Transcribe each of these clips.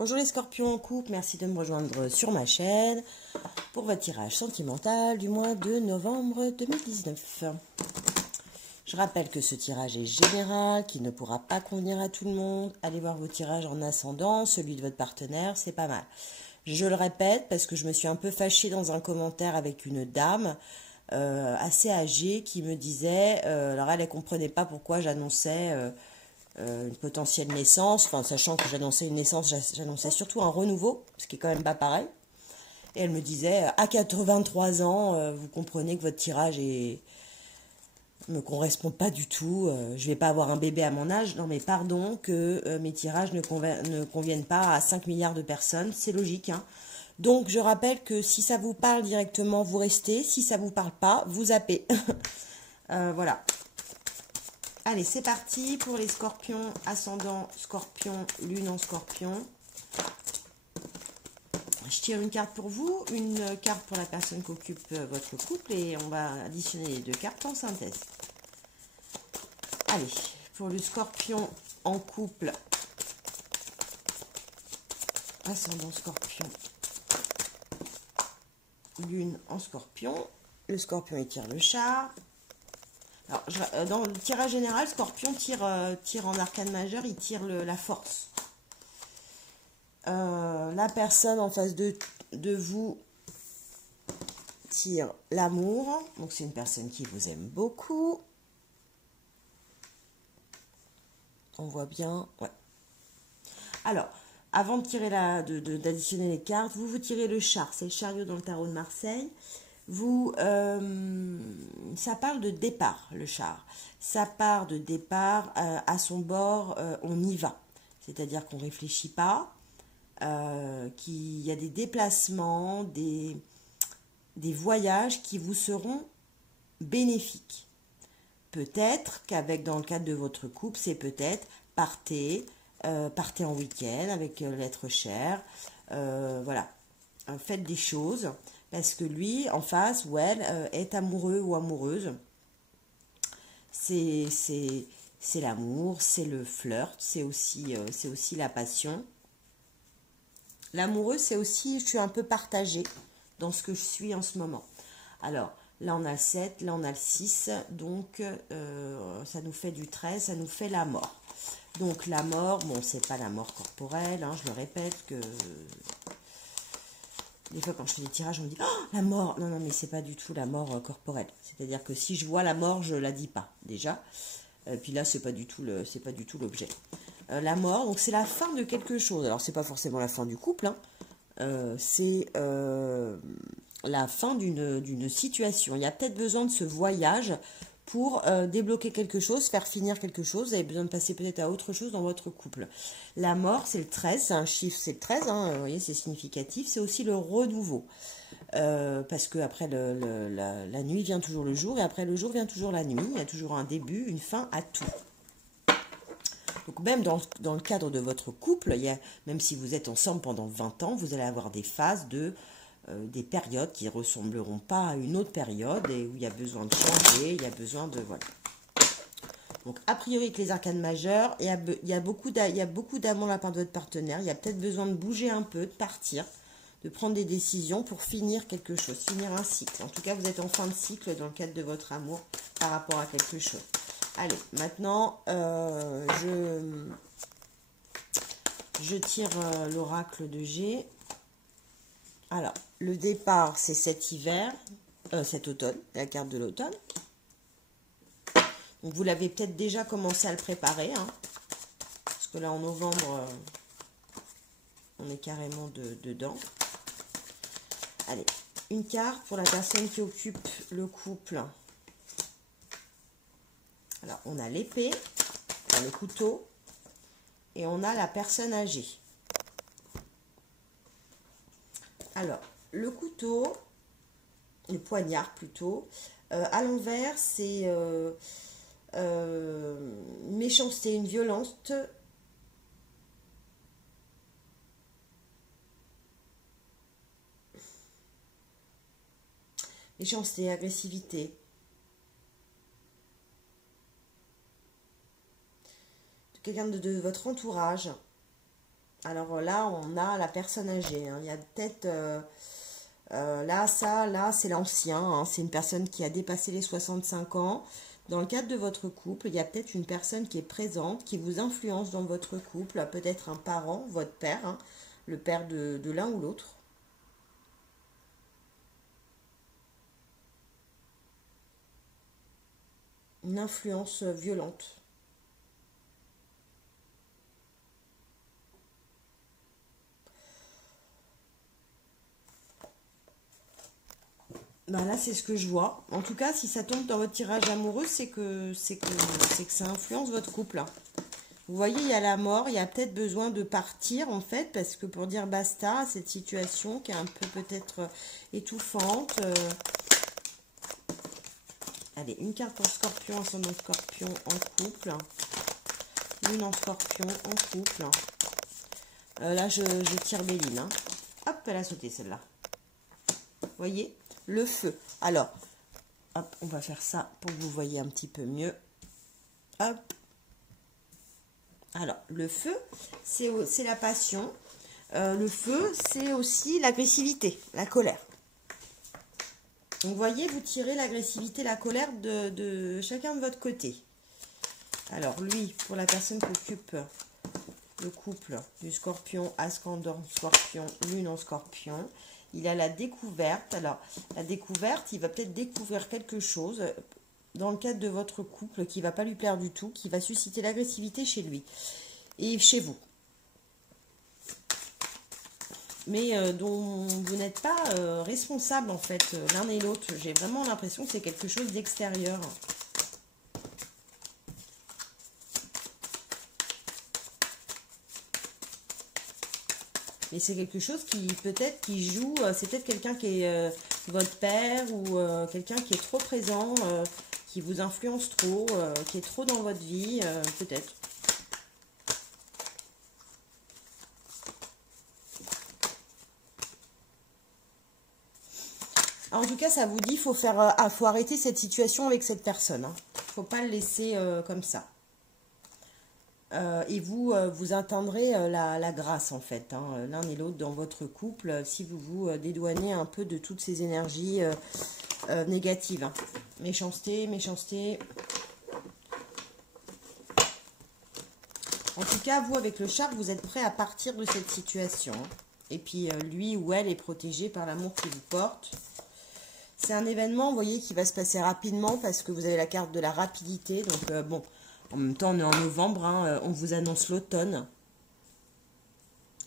Bonjour les scorpions en couple, merci de me rejoindre sur ma chaîne pour votre tirage sentimental du mois de novembre 2019. Je rappelle que ce tirage est général, qu'il ne pourra pas convenir à tout le monde. Allez voir vos tirages en ascendant, celui de votre partenaire, c'est pas mal. Je le répète parce que je me suis un peu fâchée dans un commentaire avec une dame assez âgée qui me disait, alors elle ne comprenait pas pourquoi j'annonçais une potentielle naissance, enfin sachant que j'annonçais une naissance, j'annonçais surtout un renouveau, ce qui est quand même pas pareil. Et elle me disait, à 83 ans, vous comprenez que votre tirage me correspond pas du tout, je vais pas avoir un bébé à mon âge, non mais pardon que mes tirages ne conviennent pas à 5 milliards de personnes, c'est logique, hein. Donc je rappelle que si ça vous parle directement, vous restez, si ça vous parle pas, vous zappez. Voilà. Allez, c'est parti pour les scorpions, ascendant scorpion, lune en scorpion. Je tire une carte pour vous, une carte pour la personne qui occupe votre couple et on va additionner les deux cartes en synthèse. Allez, pour le scorpion en couple, ascendant scorpion, lune en scorpion. Le scorpion étire le char. Alors, dans le tirage général, Scorpion tire en arcane majeur, il tire la force. La personne en face de vous tire l'amour. Donc c'est une personne qui vous aime beaucoup. On voit bien. Ouais. Alors, avant de tirer d'additionner les cartes, vous tirez le char. C'est le chariot dans le tarot de Marseille. Ça parle de départ, le char. Ça part de départ, à son bord, on y va. C'est-à-dire qu'on ne réfléchit pas, qu'il y a des déplacements, des voyages qui vous seront bénéfiques. Peut-être qu'avec, dans le cadre de votre couple, c'est peut-être partez en week-end avec l'être cher, voilà. Faites des choses. Parce que lui, en face, ou elle, est amoureux ou amoureuse. C'est l'amour, c'est le flirt, c'est aussi la passion. L'amoureux, c'est aussi, je suis un peu partagée dans ce que je suis en ce moment. Alors, là, on a le 7, là, on a le 6. Donc, ça nous fait du 13, ça nous fait la mort. Donc, la mort, bon, c'est pas la mort corporelle, hein, je le répète que... Des fois, quand je fais des tirages, on me dit « Oh, la mort !» Non, non, mais c'est pas du tout la mort corporelle. C'est-à-dire que si je vois la mort, je la dis pas, déjà. Puis là, c'est pas du tout l'objet. La mort, donc c'est la fin de quelque chose. Alors, c'est pas forcément la fin du couple, hein. C'est la fin d'une situation. Il y a peut-être besoin de ce voyage pour débloquer quelque chose, faire finir quelque chose. Vous avez besoin de passer peut-être à autre chose dans votre couple. La mort, c'est le 13, c'est un chiffre, c'est le 13, hein, vous voyez, c'est significatif. C'est aussi le renouveau. Parce que après la nuit vient toujours le jour, et après le jour vient toujours la nuit. Il y a toujours un début, une fin à tout. Donc même dans le cadre de votre couple, même si vous êtes ensemble pendant 20 ans, vous allez avoir des phases des périodes qui ne ressembleront pas à une autre période et où il y a besoin de changer, il y a besoin de... Voilà. Donc, a priori, avec les arcanes majeures, il y a beaucoup d'amour de la part de votre partenaire. Il y a peut-être besoin de bouger un peu, de partir, de prendre des décisions pour finir quelque chose, finir un cycle. En tout cas, vous êtes en fin de cycle dans le cadre de votre amour par rapport à quelque chose. Allez, maintenant, je tire l'oracle de G. Alors, le départ, c'est cet automne, la carte de l'automne. Donc, vous l'avez peut-être déjà commencé à le préparer, hein, parce que là, en novembre, on est carrément dedans. Allez, une carte pour la personne qui occupe le couple. Alors, on a l'épée, le couteau, et on a la personne âgée. Alors, le couteau, le poignard plutôt, à l'envers, c'est une méchanceté, une violence. Méchanceté, agressivité. Quelqu'un de votre entourage Alors là, on a la personne âgée, hein. Il y a peut-être... là, c'est l'ancien, hein. C'est une personne qui a dépassé les 65 ans. Dans le cadre de votre couple, il y a peut-être une personne qui est présente, qui vous influence dans votre couple, peut-être un parent, votre père, hein, le père de l'un ou l'autre. Une influence violente. Ben là, c'est ce que je vois. En tout cas, si ça tombe dans votre tirage amoureux, c'est que ça influence votre couple. Vous voyez, il y a la mort, il y a peut-être besoin de partir en fait, parce que pour dire basta à cette situation qui est un peu peut-être étouffante. Allez, une carte pour Scorpion, ascendant Scorpion en couple. Lune en Scorpion en couple. Là, je tire Béline. Hein. Hop, elle a sauté celle-là. Vous voyez, le feu. Alors, hop, on va faire ça pour que vous voyez un petit peu mieux. Hop. Alors, le feu, c'est la passion. Le feu, c'est aussi l'agressivité, la colère. Donc, vous voyez, vous tirez l'agressivité, la colère de chacun de votre côté. Alors, lui, pour la personne qui occupe le couple du Scorpion, ascendant Scorpion, Lune en Scorpion, il a la découverte. Alors, la découverte, il va peut-être découvrir quelque chose dans le cadre de votre couple qui ne va pas lui plaire du tout, qui va susciter l'agressivité chez lui et chez vous. Mais dont vous n'êtes pas responsable en fait, l'un et l'autre. J'ai vraiment l'impression que c'est quelque chose d'extérieur. Mais c'est quelque chose qui peut-être qui joue, c'est peut-être quelqu'un qui est votre père ou quelqu'un qui est trop présent, qui vous influence trop, qui est trop dans votre vie, peut-être. En tout cas, ça vous dit, faut faut arrêter cette situation avec cette personne. Hein. Faut pas le laisser comme ça. Et vous atteindrez la grâce, en fait, hein, l'un et l'autre dans votre couple, si vous vous dédouanez un peu de toutes ces énergies négatives. Hein. Méchanceté, méchanceté. En tout cas, vous, avec le char, vous êtes prêt à partir de cette situation. Hein. Et puis, lui ou elle est protégé par l'amour qu'il vous porte. C'est un événement, vous voyez, qui va se passer rapidement parce que vous avez la carte de la rapidité. Donc, bon, en même temps, on est en novembre, hein, on vous annonce l'automne.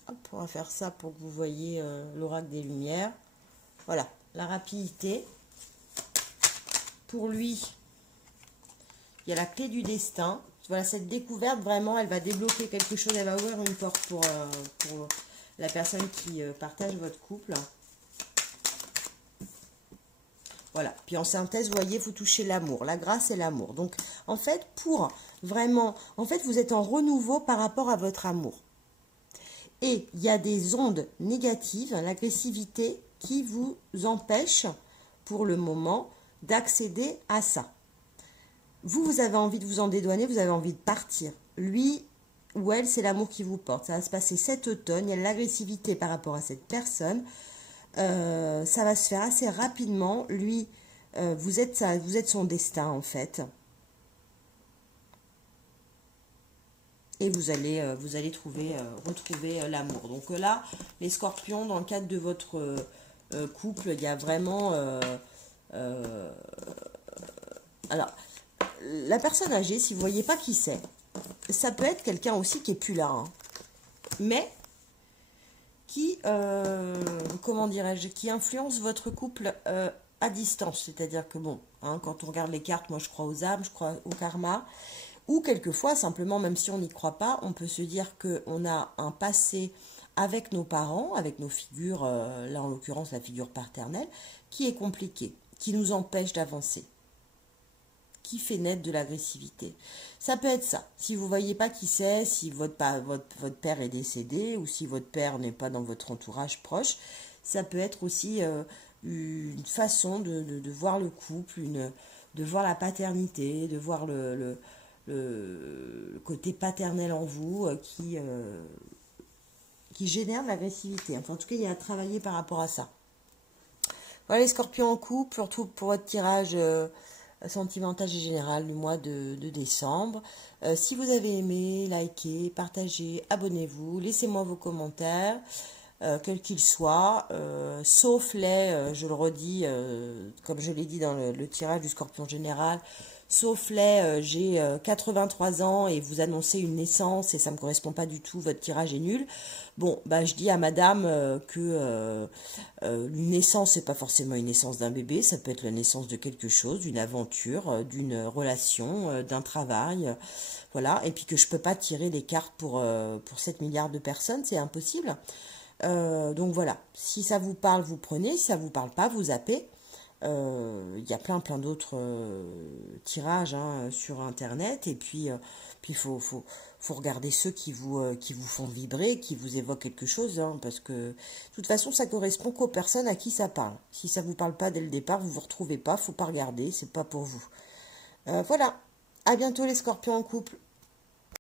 Hop, on va faire ça pour que vous voyez l'oracle des Lumières. Voilà, la rapidité. Pour lui, il y a la clé du destin. Voilà, cette découverte, vraiment, elle va débloquer quelque chose. Elle va ouvrir une porte pour la personne qui partage votre couple. Voilà, puis en synthèse, vous voyez, vous touchez l'amour, la grâce et l'amour. Donc, en fait, pour vraiment, en fait, vous êtes en renouveau par rapport à votre amour. Et il y a des ondes négatives, l'agressivité, qui vous empêchent, pour le moment, d'accéder à ça. Vous avez envie de vous en dédouaner, vous avez envie de partir. Lui ou elle, c'est l'amour qui vous porte. Ça va se passer cet automne, il y a de l'agressivité par rapport à cette personne. Ça va se faire assez rapidement. Lui, vous êtes son destin en fait. Et vous allez retrouver l'amour. Donc là, les scorpions, dans le cadre de votre couple, il y a vraiment... alors, la personne âgée, si vous ne voyez pas qui c'est, ça peut être quelqu'un aussi qui n'est plus là. Hein. Mais... qui, comment dirais-je, qui influence votre couple à distance. C'est-à-dire que, bon, hein, quand on regarde les cartes, moi je crois aux âmes, je crois au karma, ou quelquefois, simplement, même si on n'y croit pas, on peut se dire qu'on a un passé avec nos parents, avec nos figures, là en l'occurrence la figure paternelle, qui est compliqué, qui nous empêche d'avancer, qui fait naître de l'agressivité. Ça peut être ça. Si vous ne voyez pas qui c'est, si votre père est décédé ou si votre père n'est pas dans votre entourage proche, ça peut être aussi une façon de voir le couple, de voir la paternité, de voir le côté paternel en vous qui génèrent de l'agressivité. Enfin, en tout cas, il y a à travailler par rapport à ça. Voilà les scorpions en couple, surtout pour votre tirage sentimental et général du mois de décembre. Si vous avez aimé, likez, partagez, abonnez-vous, laissez-moi vos commentaires, quels qu'ils soient, sauf les, je le redis, comme je l'ai dit dans le tirage du scorpion général, sauf les, j'ai 83 ans et vous annoncez une naissance et ça ne me correspond pas du tout, votre tirage est nul. Bon, bah, je dis à madame que une naissance, c'est pas forcément une naissance d'un bébé, ça peut être la naissance de quelque chose, d'une aventure, d'une relation, d'un travail, voilà. Et puis que je peux pas tirer les cartes pour 7 milliards de personnes, c'est impossible. Donc voilà, si ça vous parle, vous prenez, si ça vous parle pas, vous zappez. Il y a plein d'autres tirages hein, sur internet et puis faut regarder ceux qui vous font vibrer, qui vous évoquent quelque chose hein, parce que de toute façon ça correspond qu'aux personnes à qui ça parle. Si ça vous parle pas dès le départ, vous vous retrouvez pas, faut pas regarder, c'est pas pour vous. Voilà, à bientôt les scorpions en couple.